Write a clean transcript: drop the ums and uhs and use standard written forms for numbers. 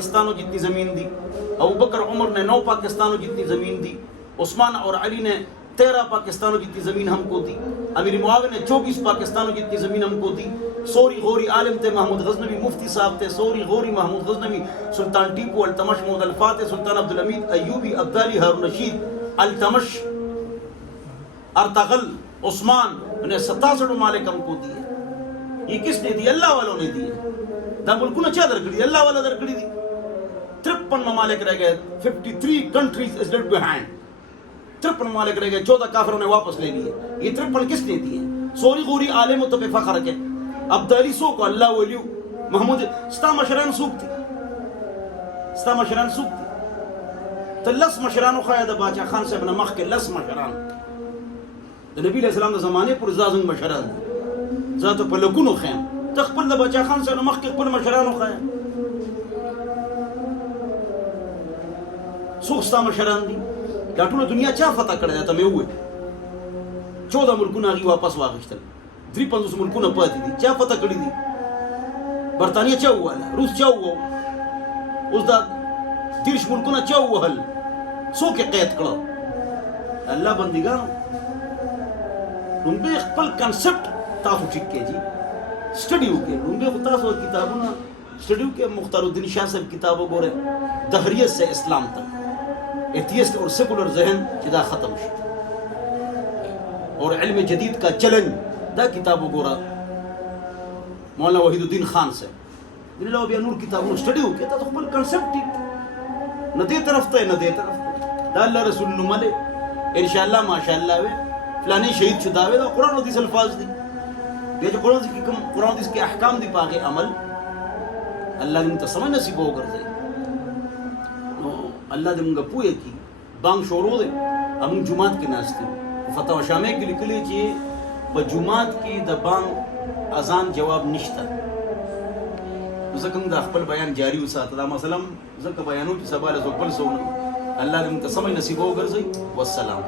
पाकिस्तानों जितनी ज़मीन दी, अबू बकर उमर ने 9 पाकिस्तानों जितनी ज़मीन दी, उस्मान और अली ने 13 पाकिस्तानों जितनी ज़मीन हमको दी, अमीर मुआविया ने 24 पाकिस्तानों जितनी ज़मीन हमको दी। सोरी गौरी आलिम थे, महमूद गजनवी मुफ्ती साहब थे, सोरी गौरी महमूद गजनवी, सुल्तान टीपू, अल्तमश महमूद अल्फाते, सुल्तान अब्दुल हमीद अयूबी, अब्दाली, हारून रशीद, अल्तमश, अर्तगल, उस्मान ने 67 ममालिक हमको दिए। ये किसने दी? अल्लाह वालों ने दिए। दा मुल्क ने क्या दरकड़ी? अल्लाह वाला दरकड़ी दी। 53 ममालिक रह गए, 53 कंट्रीज इज लेफ्ट बिहाइंड। 53 ममालिक रह गए, 14 काफिरों ने वापस ले लिए। ये 53 किसने दिए? सोरी गौरी आलिम तो पे फखर के, अब्दाली सो को अल्लाह वलियो, महमूद स्ता मशरान सूखती, स्ता मशरान सूखती। तो लस मशरान खाया दा बादशाह खान साहब ने मख के लस मशरान द नबी अलैहि सलाम द ज़माने पर ज़ाज़ंग मशरान ज़ात पर लकुनो खैम तखपल द बादशाह खान साहब ने मख के पर मशरान खाया सोखस्ता मशरान दी। लाटून दुनिया चा फतह कर जाता मैं हुए 14 मुल्कुना की वापस वागिश्तल 53 मुल्कुना पाती थी चा फतह करी थी। बरतानिया चा हुआ रूस चा हुआ उस दा 30 मुल्कुना चा हुआ हल सो के कैद करो अल्लाह बंदिगा लुंबे खपल कांसेप्ट तासु ठीक के जी स्टडी के लुंबे तासु किताबों ना स्टडी के मुख्तारुद्दीन शाह साहब किताबों गोरे दहरियत से इस्लाम तक एथियस्ट और सेकुलर जहन चिदा खत्म और इल्म जदीद का चलन दा किताबों गोरा मौलाना वहीदुद्दीन खान से दिल्ला भी नूर किताबों स्टडी के ता खपल कांसेप्ट न दे तरफ ते न दे तरफ दा अल्लाह रसूल नुमले इंशाअल्लाह माशाअल्लाह वे फलानी शहीद शुदा वे कुरान हदीस अल्फाज दी ये जो कुरान हदीस के अहकाम दी पाके अमल अल्लाह ने तसमन नसीब हो कर दे अल्लाह दे मुंगा पूए की बांग शोरो दे हम जुमात के नास्ते फतवा शामे के लिखले ची प जुमात की द बांग अजान जवाब निश्ता ज़कम द खपल बयान जारी उसात दा मसलम ज़क बयानो की सवाल ज़कबल सोना अल्लाह ने तसमन नसीब हो कर दे वस्सलाम।